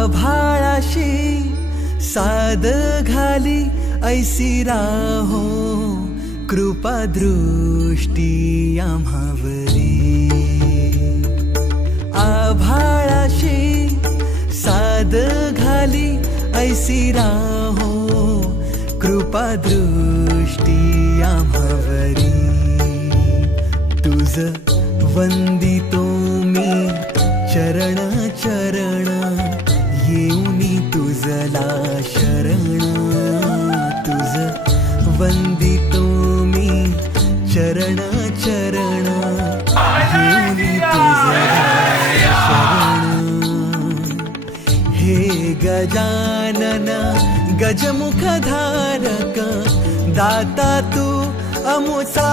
आभाळाशी साद घाली ऐसी राहो कृपा दृष्टी आम्हावरी. आभाळाशी साद घाली ऐसी राहो कृपा दृष्टी आम्हावरी. तुझ वंदितो मी चरण चरण येऊनी तुझला शरण. तुझ वंदितो मी चरण चरण येऊनी तुझला शरण. हे गजानन गजमुखधारक दाता तू अमुचा